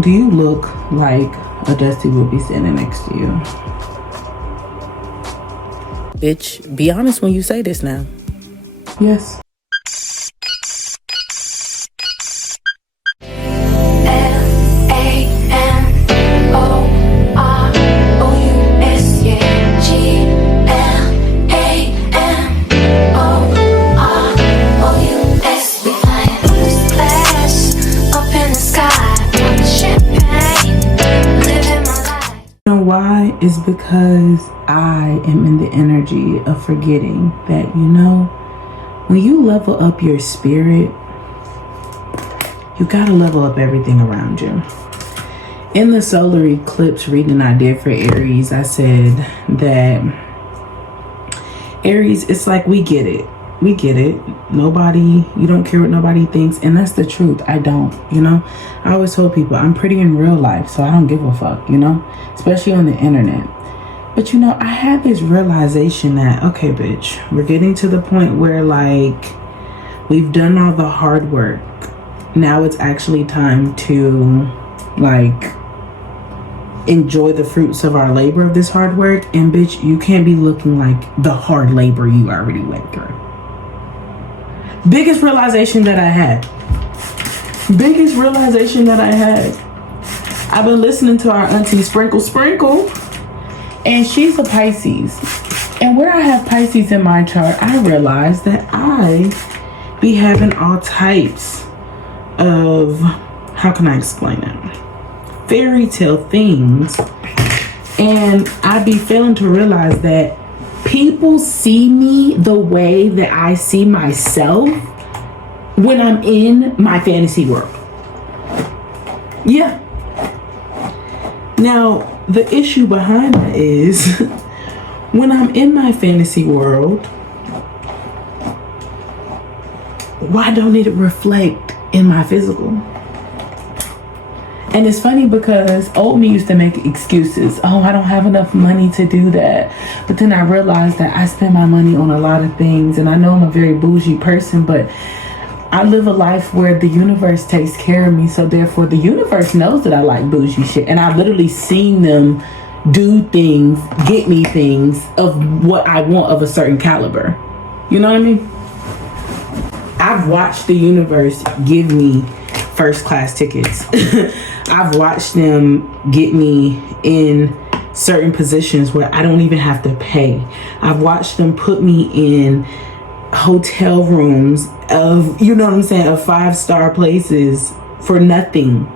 Do you look like a Dusty would be standing next to you? Bitch, be honest when you say this now. Yes. Why? Is because I am in the energy of forgetting that, when you level up your spirit, you gotta level up everything around you. In the solar eclipse reading I did for Aries, I said that Aries, it's like we get it. We get it. You don't care what nobody thinks. And that's the truth. I don't, I always told people I'm pretty in real life, so I don't give a fuck, especially on the internet. But, I had this realization that, okay, bitch, we're getting to the point where we've done all the hard work. Now it's actually time to enjoy the fruits of our labor of this hard work. And bitch, you can't be looking like the hard labor you already went through. Biggest realization that I had. I've been listening to our auntie Sprinkle, and she's a Pisces. And where I have Pisces in my chart, I realized that I be having all types of, how can I explain it? Fairy tale things. And I be failing to realize that people see me the way that I see myself when I'm in my fantasy world. Yeah. Now, the issue behind that is when I'm in my fantasy world, why don't it reflect in my physical? And it's funny because old me used to make excuses. Oh, I don't have enough money to do that. But then I realized that I spend my money on a lot of things. And I know I'm a very bougie person, but I live a life where the universe takes care of me. So therefore, the universe knows that I like bougie shit. And I've literally seen them do things, get me things of what I want of a certain caliber. You know what I mean? I've watched the universe give me first class tickets. I've watched them get me in certain positions where I don't even have to pay. I've watched them put me in hotel rooms of, of 5-star places for nothing.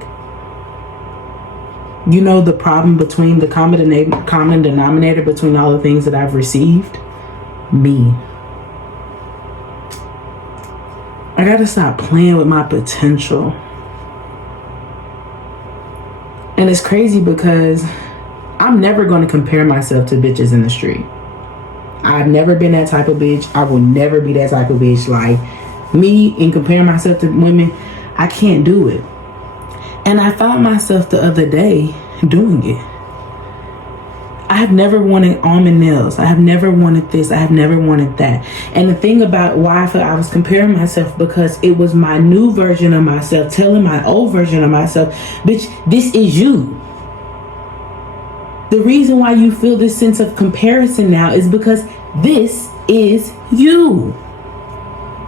The problem between the common denominator between all the things that I've received? Me. I gotta stop playing with my potential. And it's crazy because I'm never going to compare myself to bitches in the street. I've never been that type of bitch. I will never be that type of bitch. Like me, in comparing myself to women, I can't do it. And I found myself the other day doing it. I have never wanted almond nails. I have never wanted this. I have never wanted that. And the thing about why I felt I was comparing myself, because it was my new version of myself telling my old version of myself, bitch, this is you. The reason why you feel this sense of comparison now is because this is you.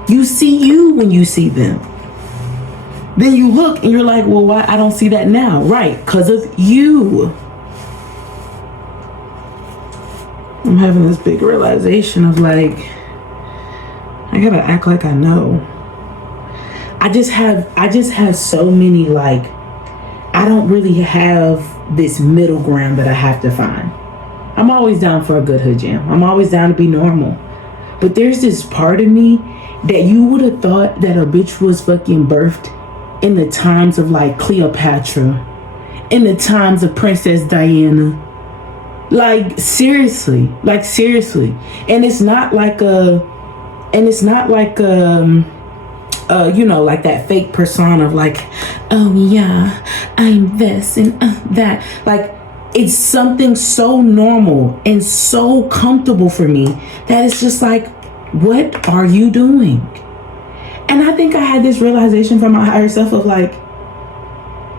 You see you when you see them. Then you look and you're like, well, why I don't see that now? Right, because of you. I'm having this big realization of I gotta act like I know. I just have so many, I don't really have this middle ground that I have to find. I'm always down for a good hood jam. I'm always down to be normal. But there's this part of me that you would have thought that a bitch was fucking birthed in the times of Cleopatra, in the times of Princess Diana. Seriously. And it's not like that fake persona of oh yeah, I'm this and that. It's something so normal and so comfortable for me that it's just what are you doing? And I think I had this realization from my higher self of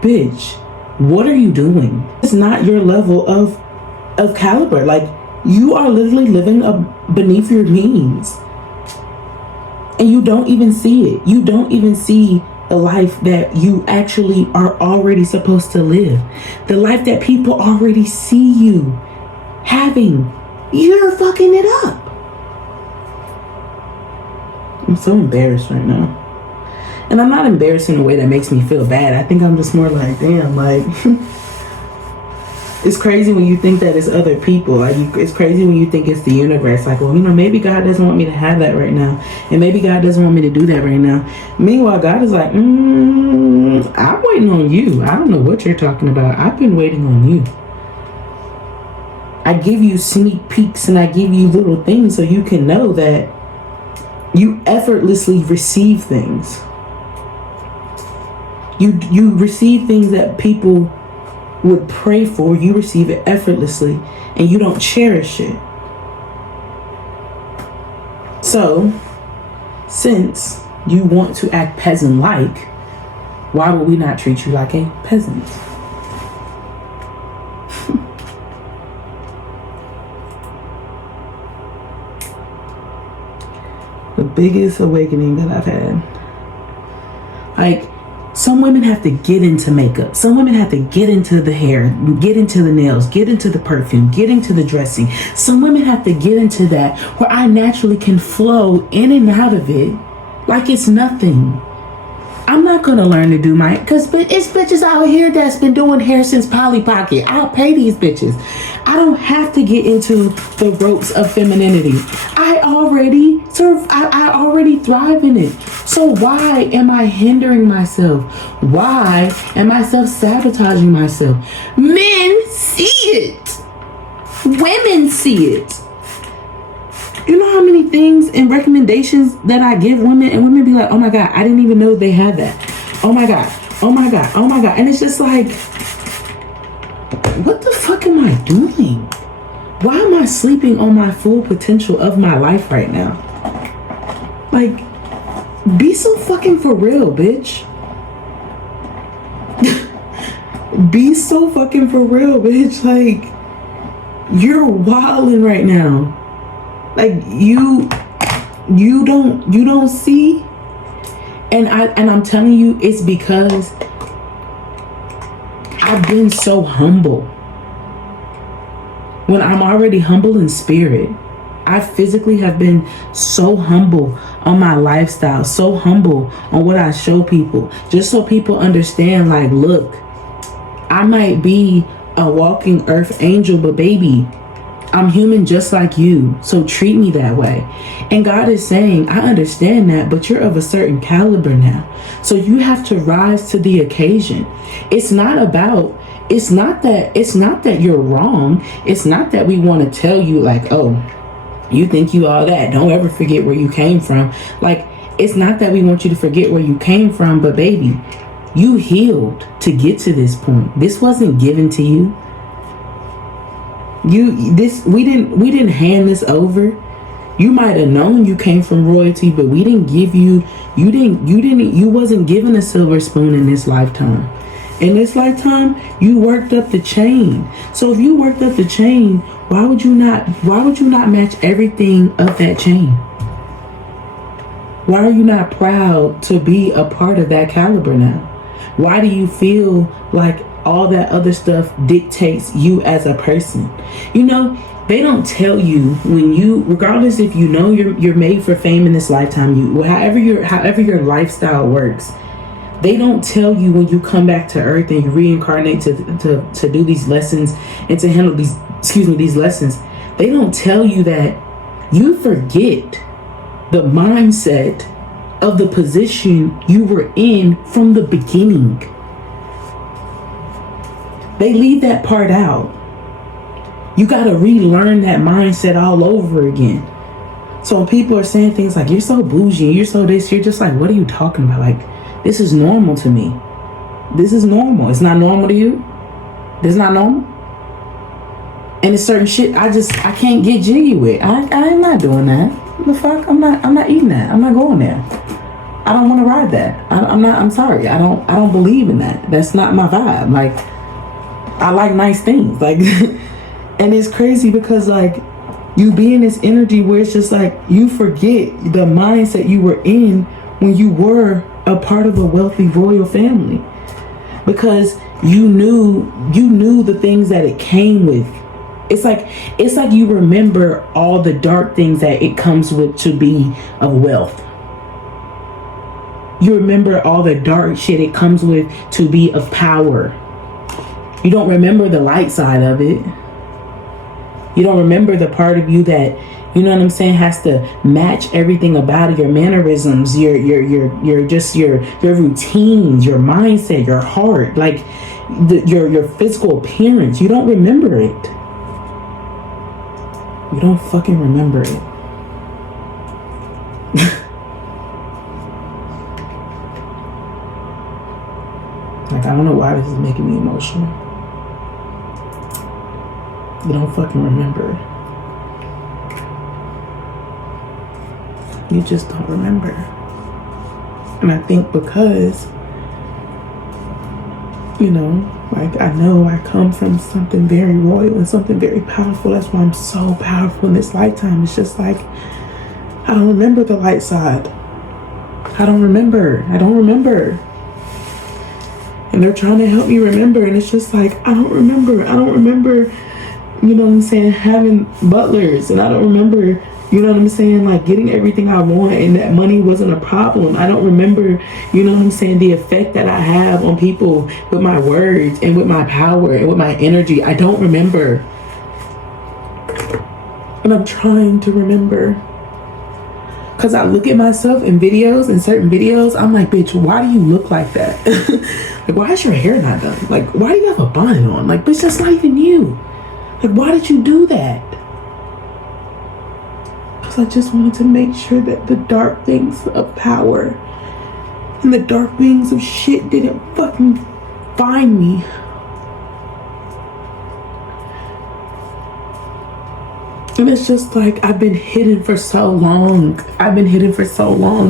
bitch, What are you doing? It's not your level of caliber. Like, you are literally living beneath your means. And you don't even see it. You don't even see the life that you actually are already supposed to live. The life that people already see you having. You're fucking it up. I'm so embarrassed right now. And I'm not embarrassed in a way that makes me feel bad. I think I'm just more like, damn, like, it's crazy when you think that it's other people. Like, it's crazy when you think it's the universe. Like, well, maybe God doesn't want me to have that right now. And maybe God doesn't want me to do that right now. Meanwhile, God is like, I'm waiting on you. I don't know what you're talking about. I've been waiting on you. I give you sneak peeks and I give you little things so you can know that you effortlessly receive things. You receive things that people would pray for. You receive it effortlessly and you don't cherish it. So, since you want to act peasant-like, why would we not treat you like a peasant? The biggest awakening that I've had. Like, some women have to get into makeup. Some women have to get into the hair, get into the nails, get into the perfume, get into the dressing. Some women have to get into that where I naturally can flow in and out of it like it's nothing. I'm not going to learn to do because it's bitches out here that's been doing hair since Polly Pocket. I'll pay these bitches. I don't have to get into the ropes of femininity. I already thrive in it. So why am I hindering myself? Why am I self-sabotaging myself? Men see it. Women see it. You know how many things and recommendations that I give women, and women be like, oh my God, I didn't even know they had that. Oh my God, oh my God, oh my God. And it's just like, what the fuck am I doing? Why am I sleeping on my full potential of my life right now? Like, be so fucking for real, bitch. Be so fucking for real, bitch. Like, you're wilding right now. Like, you don't see. And I'm telling you, it's because I've been so humble. When I'm already humble in spirit, I physically have been so humble on my lifestyle, so humble on what I show people, just so people understand, like, look, I might be a walking earth angel, but baby, I'm human just like you, so treat me that way. And God is saying, I understand that, but you're of a certain caliber now. So you have to rise to the occasion. It's not that you're wrong. It's not that we want to tell you like, oh, you think you all that. Don't ever forget where you came from. Like, it's not that we want you to forget where you came from, but baby, you healed to get to this point. This wasn't given to you. We didn't hand this over. You might have known you came from royalty, but we didn't give you wasn't given a silver spoon in this lifetime. In this lifetime, you worked up the chain. So if you worked up the chain, why would you not match everything of that chain? Why are you not proud to be a part of that caliber now? Why do you feel like all that other stuff dictates you as a person? You know, they don't tell you when you, regardless if you know you're made for fame in this lifetime, however your lifestyle works, they don't tell you when you come back to earth and you reincarnate to do these lessons and to handle these lessons. They don't tell you that you forget the mindset of the position you were in from the beginning. They leave that part out. You got to relearn that mindset all over again. So when people are saying things like, you're so bougie, you're so this, you're just like, what are you talking about? Like, this is normal to me. This is normal. It's not normal to you? This is not normal? And it's certain shit I can't get jiggy with. I'm not doing that. The fuck? I'm not eating that. I'm not going there. I don't want to ride that. I'm sorry. I don't believe in that. That's not my vibe. Like, I like nice things. Like, and it's crazy because like you be in this energy where it's just like you forget the mindset you were in when you were a part of a wealthy royal family, because you knew the things that it came with. It's like you remember all the dark things that it comes with to be of wealth. You remember all the dark shit it comes with to be of power. You don't remember the light side of it. You don't remember the part of you that, you know what I'm saying, has to match everything about it, your mannerisms, your routines, your mindset, your heart, like your physical appearance. You don't remember it. You don't fucking remember it. Like, I don't know why this is making me emotional. You don't fucking remember. You just don't remember. And I think because, you know, like, I know I come from something very royal and something very powerful. That's why I'm so powerful in this lifetime. It's just like, I don't remember the light side. I don't remember. And they're trying to help me remember. And it's just like, I don't remember, you know what I'm saying, having butlers. And I don't remember, you know what I'm saying, like getting everything I want and that money wasn't a problem. I don't remember, you know what I'm saying, the effect that I have on people with my words and with my power and with my energy. I don't remember. And I'm trying to remember. Because I look at myself in videos, in certain videos, I'm like, bitch, why do you look like that? Like, why is your hair not done? Like, why do you have a bonnet on? Like, bitch, that's not even you. Like, why did you do that? Because I just wanted to make sure that the dark things of power and the dark things of shit didn't fucking find me. And it's just like, I've been hidden for so long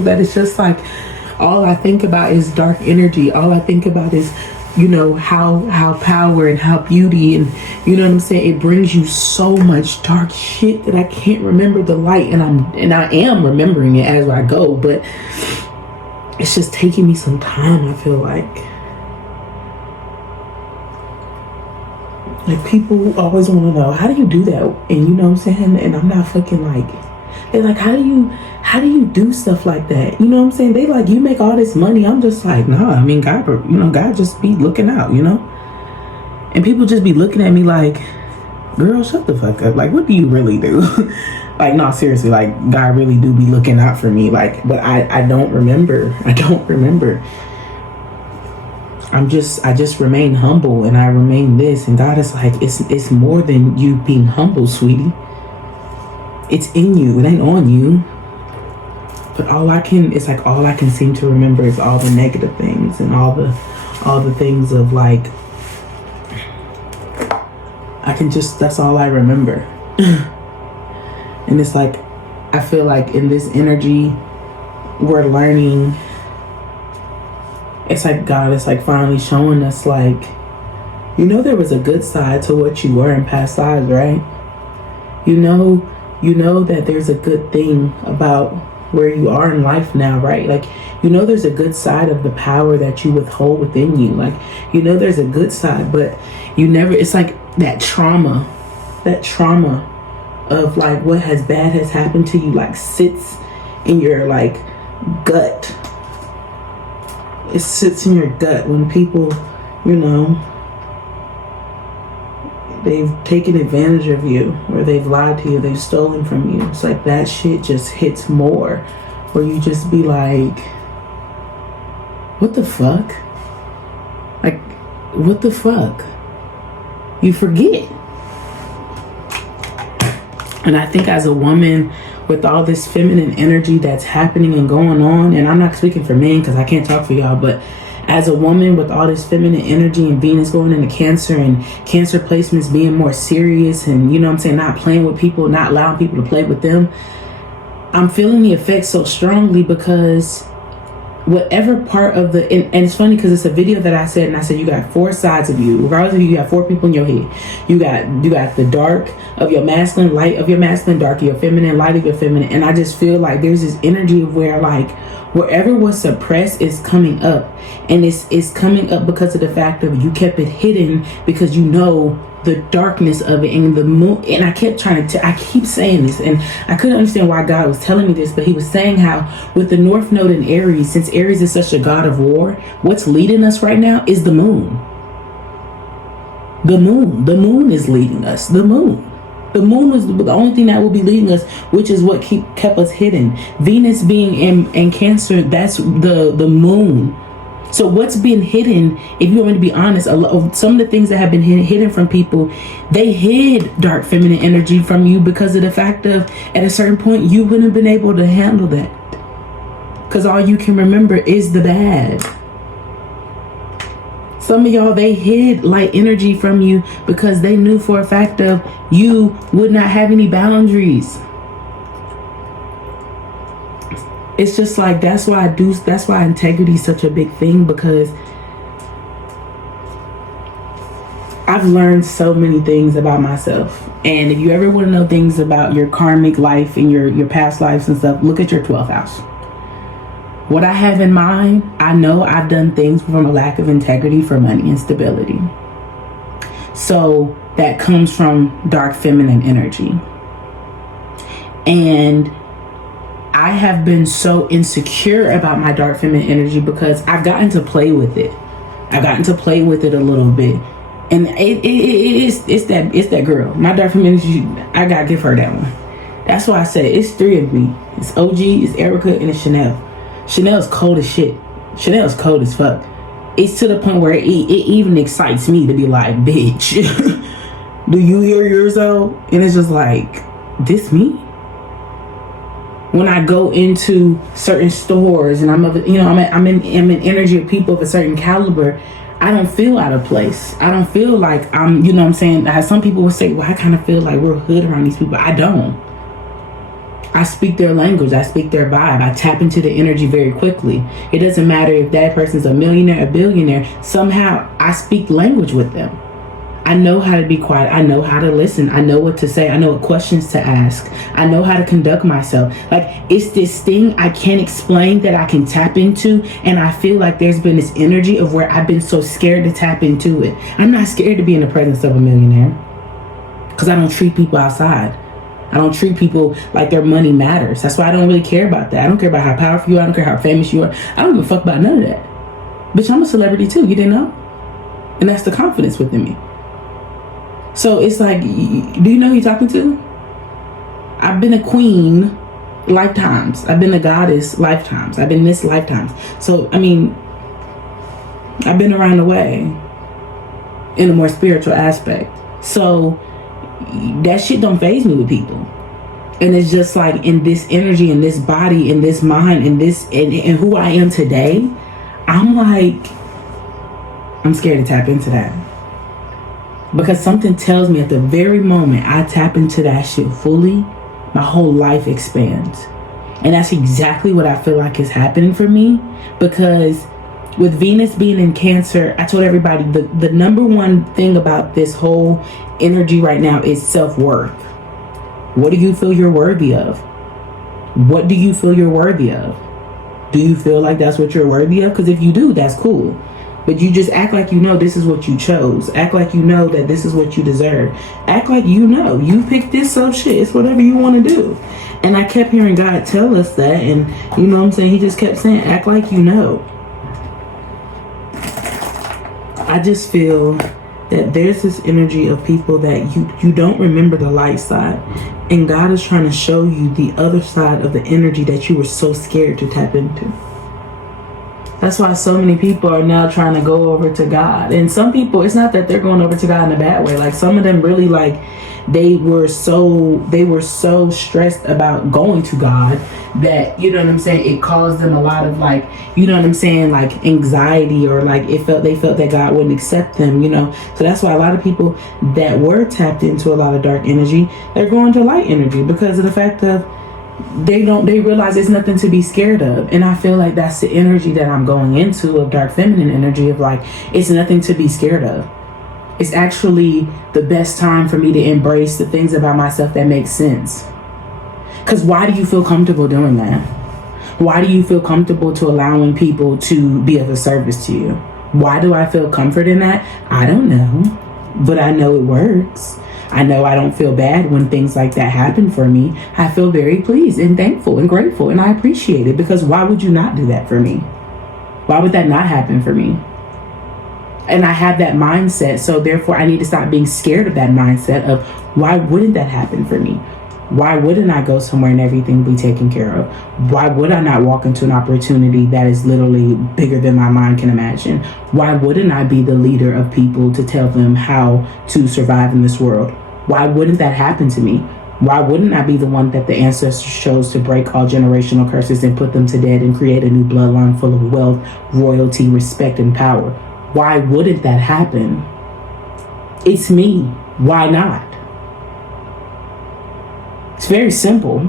that it's just like, all I think about is dark energy. All I think about is, you know, how power and how beauty and, you know what I'm saying, it brings you so much dark shit that I can't remember the light. And I am remembering it as I go, but it's just taking me some time, I feel like. Like, people always want to know, how do you do that? And you know what I'm saying? And I'm not fucking like, they're like, how do you do stuff like that? You know what I'm saying? They like, you make all this money. I'm just like, nah, I mean, God, you know, God just be looking out, you know? And people just be looking at me like, girl, shut the fuck up. Like, what do you really do? Like, no, seriously, like, God really do be looking out for me. Like, but I don't remember. I just remain humble, and I remain this, and God is like, it's more than you being humble, sweetie. It's in you. It ain't on you. But all I can seem to remember is all the negative things and all the things of like, that's all I remember. And it's like, I feel like in this energy, we're learning. It's like God is like finally showing us, like, you know, there was a good side to what you were in past lives, right? You know that there's a good thing about where you are in life now, right? Like, you know, there's a good side of the power that you withhold within you. Like, you know, there's a good side, but you never, it's like that trauma of like what bad has happened to you, like sits in your like gut. It sits in your gut when people, you know, they've taken advantage of you, or they've lied to you, they've stolen from you. It's like that shit just hits more, where you just be like, what the fuck? Like, what the fuck? You forget. And I think as a woman with all this feminine energy that's happening and going on, and I'm not speaking for men because I can't talk for y'all, but as a woman with all this feminine energy and Venus going into Cancer and Cancer placements being more serious and, you know what I'm saying, not playing with people, not allowing people to play with them, I'm feeling the effects so strongly because whatever part of the, and it's funny because it's a video that I said, and I said you got 4 sides of you. Regardless of you got 4 people in your head. You got the dark of your masculine, light of your masculine, dark of your feminine, light of your feminine. And I just feel like there's this energy of where like wherever was suppressed is coming up, and it's coming up because of the fact of you kept it hidden because you know the darkness of it, and the moon. And I kept trying to I keep saying this, and I couldn't understand why God was telling me this, but he was saying how with the North Node in Aries, since Aries is such a god of war, what's leading us right now is the moon. The moon is leading us. The moon is the only thing that will be leading us, which is what kept us hidden. Venus being in Cancer, that's the moon. So what's been hidden, if you want me to be honest, some of the things that have been hidden from people, they hid dark feminine energy from you because of the fact of at a certain point you wouldn't have been able to handle that. Because all you can remember is the bad. Some of y'all, they hid light energy from you because they knew for a fact of you would not have any boundaries. It's just like, that's why integrity is such a big thing, because I've learned so many things about myself. And if you ever want to know things about your karmic life and your past lives and stuff, look at your 12th house. What I have in mind, I know I've done things from a lack of integrity for money and stability. So that comes from dark feminine energy. And I have been so insecure about my dark feminine energy because I've gotten to play with it. I've gotten to play with it a little bit. And it's that girl. My dark feminine energy, I gotta give her that one. That's why I said it's 3 of me. It's OG, it's Erica, and it's Chanel. Chanel's cold as shit. Chanel's cold as fuck. It's to the point where it even excites me to be like, bitch, do you hear yours out? And it's just like, this me? When I go into certain stores and I'm in energy of people of a certain caliber, I don't feel out of place. I don't feel like I'm, you know what I'm saying? As some people will say, well, I kind of feel like we're hood around these people. I don't. I speak their language. I speak their vibe. I tap into the energy very quickly. It doesn't matter if that person's a millionaire, a billionaire. Somehow I speak language with them. I know how to be quiet. I know how to listen. I know what to say. I know what questions to ask. I know how to conduct myself. Like, it's this thing I can't explain that I can tap into. And I feel like there's been this energy of where I've been so scared to tap into it. I'm not scared to be in the presence of a millionaire because I don't treat people outside. I don't treat people like their money matters. That's why I don't really care about that. I don't care about how powerful you are. I don't care how famous you are. I don't give a fuck about none of that. Bitch, I'm a celebrity too. You didn't know? And that's the confidence within me. So it's like, do you know who you're talking to? I've been a queen lifetimes. I've been a goddess lifetimes. I've been this lifetimes. So, I mean, I've been around the way in a more spiritual aspect. So that shit don't faze me with people. And it's just like, in this energy, in this body, in this mind, in this, and who I am today, I'm like, I'm scared to tap into that. Because something tells me at the very moment I tap into that shit fully, my whole life expands. And that's exactly what I feel like is happening for me. Because with Venus being in Cancer, I told everybody the number one thing about this whole energy right now is self-worth. What do you feel you're worthy of? What do you feel you're worthy of? Do you feel like that's what you're worthy of? Because if you do, that's cool. But you just act like you know this is what you chose. Act like you know that this is what you deserve. Act like you know. You picked this, so shit. It's whatever you want to do. And I kept hearing God tell us that. And you know what I'm saying? He just kept saying, act like you know. I just feel that there's this energy of people that you don't remember the light side. And God is trying to show you the other side of the energy that you were so scared to tap into. That's why so many people are now trying to go over to God. And some people, it's not that they're going over to God in a bad way. Like, some of them really, like, they were so stressed about going to God that, you know what I'm saying, it caused them a lot of, like, you know what I'm saying, like anxiety, or like they felt that God wouldn't accept them, you know. So that's why a lot of people that were tapped into a lot of dark energy, they're going to light energy because of the fact of they realize there's nothing to be scared of. And I feel like that's the energy that I'm going into, of dark feminine energy, of like, it's nothing to be scared of. It's actually the best time for me to embrace the things about myself that make sense. Because why do you feel comfortable doing that? Why do you feel comfortable to allowing people to be of a service to you? Why do I feel comfort in that? I don't know, but I know it works. I know I don't feel bad when things like that happen for me. I feel very pleased and thankful and grateful, and I appreciate it, because why would you not do that for me? Why would that not happen for me? And I have that mindset, so therefore I need to stop being scared of that mindset of, why wouldn't that happen for me? Why wouldn't I go somewhere and everything be taken care of? Why would I not walk into an opportunity that is literally bigger than my mind can imagine? Why wouldn't I be the leader of people to tell them how to survive in this world? Why wouldn't that happen to me? Why wouldn't I be the one that the ancestors chose to break all generational curses and put them to death and create a new bloodline full of wealth, royalty, respect, and power? Why wouldn't that happen? It's me. Why not? It's very simple.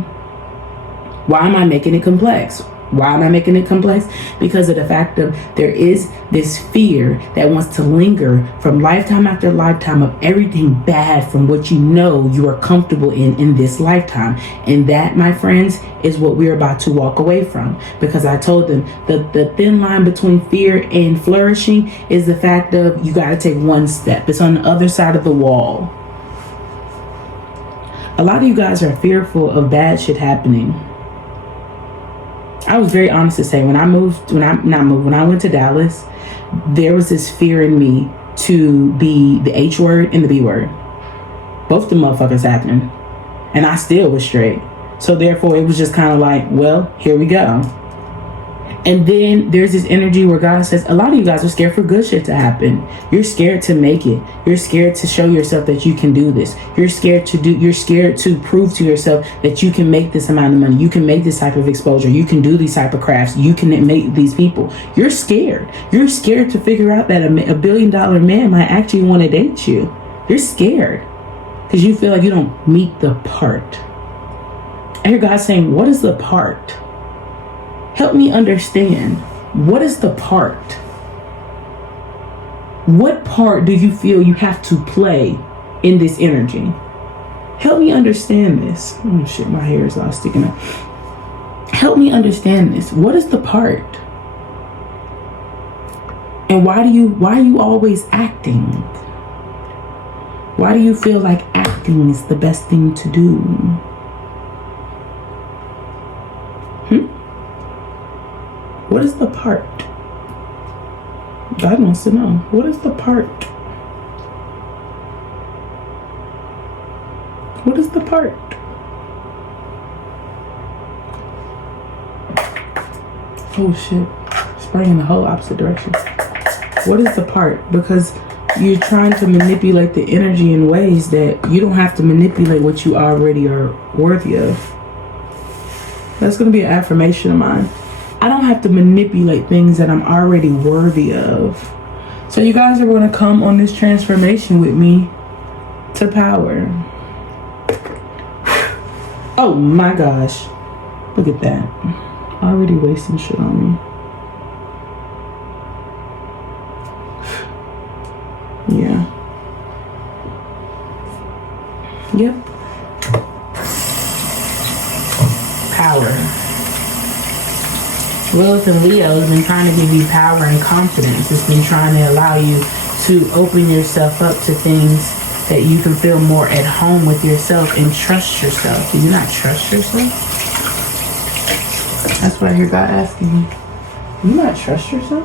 Why am I making it complex? Why am I making it complex? Because of the fact of there is this fear that wants to linger from lifetime after lifetime of everything bad from what you know you are comfortable in this lifetime. And that, my friends, is what we're about to walk away from. Because I told them the thin line between fear and flourishing is the fact of you got to take one step. It's on the other side of the wall. A lot of you guys are fearful of bad shit happening. I was very honest to say, when I went to Dallas, there was this fear in me to be the H word and the B word. Both the motherfuckers happened. And I still was straight. So therefore, it was just kind of like, well, here we go. And then there's this energy where God says, a lot of you guys are scared for good shit to happen. You're scared to make it. You're scared to show yourself that you can do this. You're scared to prove to yourself that you can make this amount of money. You can make this type of exposure. You can do these type of crafts. You can make these people. You're scared. You're scared to figure out that a billion-dollar man might actually want to date you. You're scared because you feel like you don't meet the part. I hear God saying, what is the part? Help me understand. What is the part? What part do you feel you have to play in this energy? Help me understand this. Oh shit, my hair is all sticking up. Help me understand this. What is the part? And why are you always acting? Why do you feel like acting is the best thing to do? What is the part? God wants to know. What is the part? What is the part? Oh shit. Spraying in the whole opposite direction. What is the part? Because you're trying to manipulate the energy in ways that you don't have to manipulate what you already are worthy of. That's going to be an affirmation of mine. I don't have to manipulate things that I'm already worthy of. So you guys are going to come on this transformation with me to power. Oh my gosh. Look at that. Already wasting shit on me. Yeah. Yep. Power. Lilith and Leo has been trying to give you power and confidence. It's been trying to allow you to open yourself up to things that you can feel more at home with yourself and trust yourself. Do you not trust yourself? That's what I hear God asking you. Do you not trust yourself?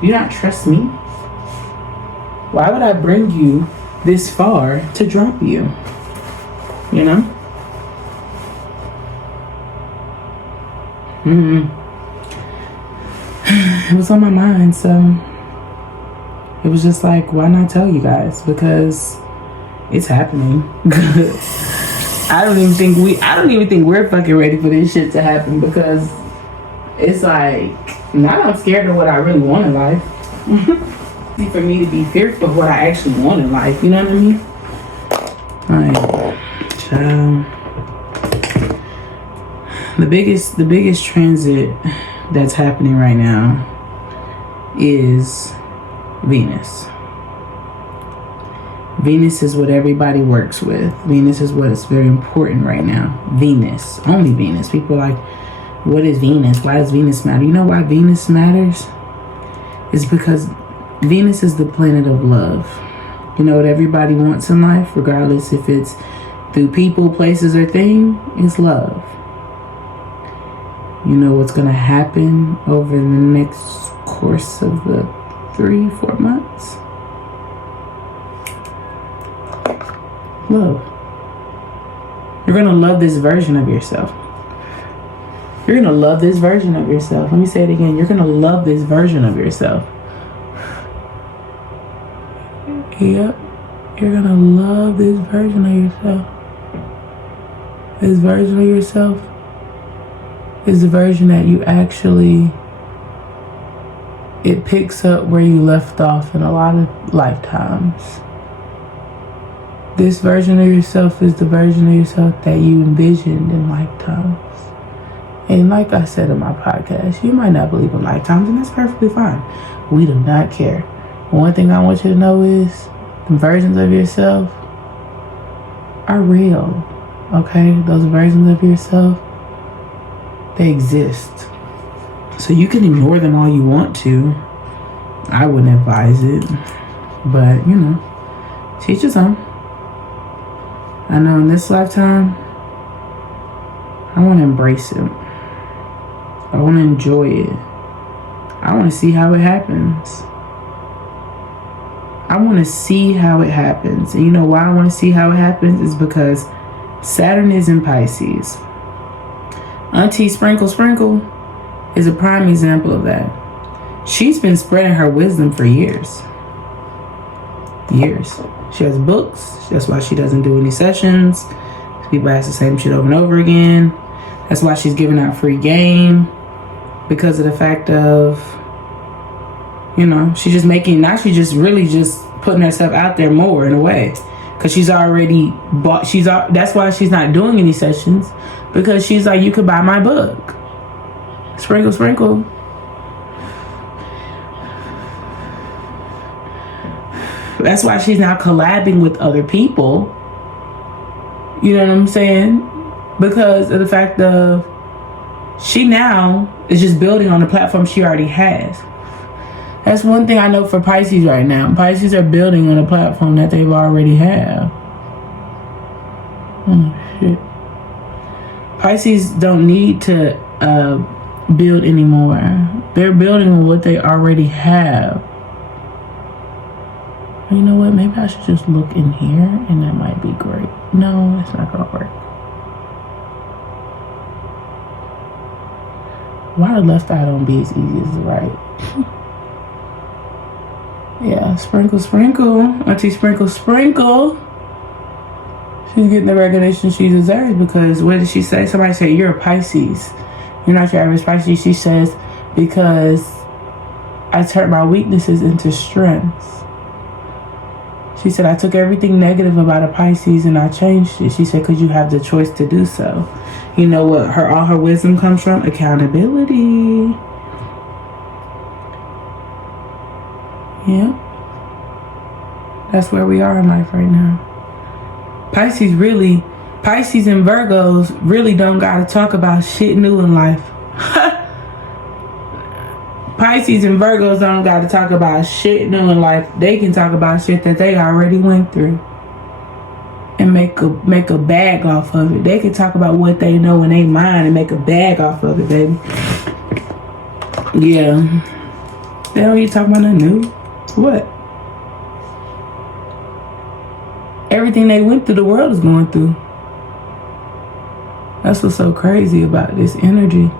Do you not trust me? Why would I bring you this far to drop you? You know? It was on my mind, so it was just like, why not tell you guys? Because it's happening. I don't even think we're fucking ready for this shit to happen, because it's like, now I'm scared of what I really want in life. For me to be fearful of what I actually want in life, you know what I mean? Alright, child. The biggest transit that's happening right now is Venus. Venus is what everybody works with. Venus is what is very important right now. Venus. Only Venus. People are like, what is Venus? Why does Venus matter? You know why Venus matters? It's because Venus is the planet of love. You know what everybody wants in life, regardless if it's through people, places, or thing, is love. You know what's going to happen over the next course of the 3-4 months? Love. You're going to love this version of yourself. You're going to love this version of yourself. Let me say it again. You're going to love this version of yourself. Yep. You're going to love this version of yourself. This version of yourself is the version that you actually, it picks up where you left off in a lot of lifetimes. This version of yourself is the version of yourself that you envisioned in lifetimes. And like I said in my podcast, you might not believe in lifetimes, and that's perfectly fine. We do not care. One thing I want you to know is the versions of yourself are real. Okay? Those versions of yourself, they exist. So you can ignore them all you want to. I wouldn't advise it. But, you know, teach his own. I know in this lifetime, I want to embrace it. I want to enjoy it. I want to see how it happens. I want to see how it happens. And you know why I want to see how it happens? Is because Saturn is in Pisces. Auntie Sprinkle Sprinkle is a prime example of that. She's been spreading her wisdom for years. Years. She has books. That's why she doesn't do any sessions. People ask the same shit over and over again. That's why she's giving out free game. Because of the fact of, you know, she's just making, now she's just really just putting herself out there more in a way. Because she's already bought, that's why she's not doing any sessions. Because she's like, you could buy my book. Sprinkle, sprinkle. That's why she's now collabing with other people. You know what I'm saying? Because of the fact of she now is just building on the platform she already has. That's one thing I know for Pisces right now. Pisces are building on a platform that they've already have. Oh, shit. Pisces don't need to build anymore. They're building on what they already have. You know what? Maybe I should just look in here and that might be great. No, that's not going to work. Why the left eye don't be as easy as the right? Yeah, sprinkle, sprinkle. Auntie Sprinkle, sprinkle. She's getting the recognition she deserves because what did she say? Somebody said, you're a Pisces. You're not your average Pisces. She says, because I turned my weaknesses into strengths. She said, I took everything negative about a Pisces and I changed it. She said, because you have the choice to do so. You know what all her wisdom comes from? Accountability. Yeah. That's where we are in life right now. Pisces and Virgos really don't got to talk about shit new in life. Pisces and Virgos don't got to talk about shit new in life. They can talk about shit that they already went through and make a bag off of it. They can talk about what they know in their mind and make a bag off of it, baby. Yeah. They don't need to talk about nothing new. What? Everything they went through, the world is going through. That's what's so crazy about this energy.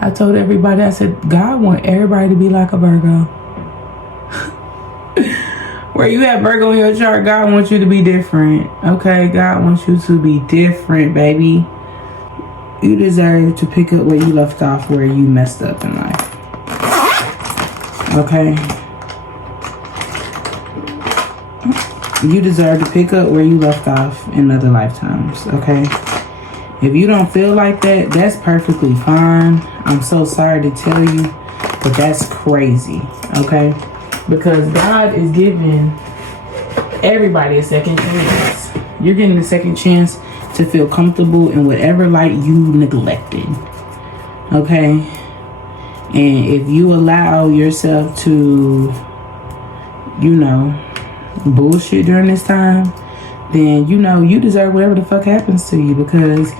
I told everybody, I said, God want everybody to be like a Virgo. Where you have Virgo in your chart, God wants you to be different. Okay, God wants you to be different, baby. You deserve to pick up where you left off, where you messed up in life. Okay? You deserve to pick up where you left off in other lifetimes, okay? If you don't feel like that, that's perfectly fine. I'm so sorry to tell you, but that's crazy, okay? Because God is giving everybody a second chance. You're getting a second chance to feel comfortable in whatever light you neglected, okay? And if you allow yourself to, bullshit during this time, then you deserve whatever the fuck happens to you. Because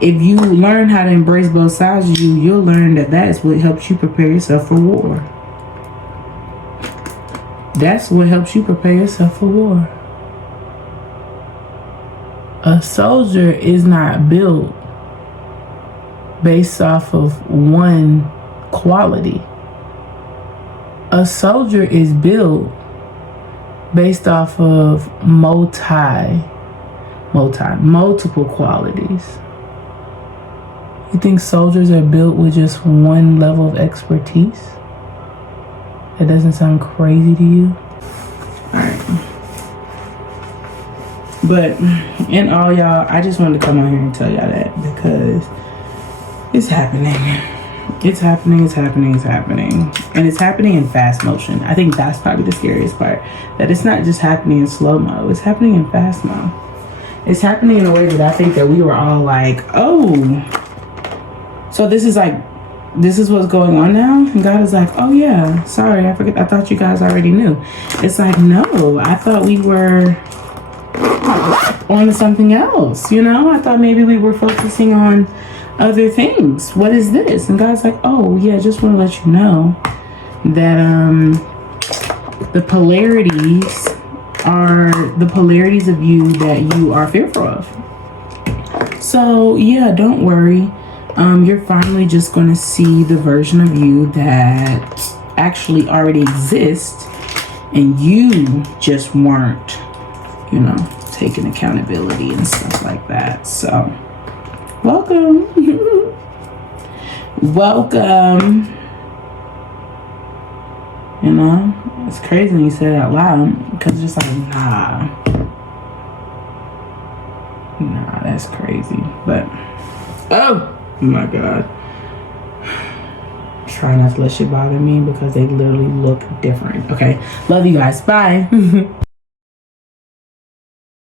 if you learn how to embrace both sides of you, you'll learn that is what helps you prepare yourself for war. That's what helps you prepare yourself for war. A soldier is not built based off of one quality. A soldier is built based off of multiple qualities. You think soldiers are built with just one level of expertise? That doesn't sound crazy to you? Alright. But in all, y'all, I just wanted to come on here and tell y'all that because it's happening. It's happening. And it's happening in fast motion. I think that's probably the scariest part. That it's not just happening in slow mo. It's happening in fast mo. It's happening in a way that I think that we were all like, oh, so this is what's going on now? And God is like, oh yeah, sorry, I forget. I thought you guys already knew. It's like, no, I thought we were on to something else. I thought maybe we were focusing on other things. What is this? And God's like, oh yeah, just want to let you know that the polarities are the polarities of you that you are fearful of. So yeah, don't worry. You're finally just going to see the version of you that actually already exists, and you just weren't, taking accountability and stuff like that. So, welcome. Welcome. It's crazy when you say it out loud, because it's just like, nah, that's crazy. But, oh my God. Try not to let shit bother me because they literally look different. Okay. Love you guys. Bye.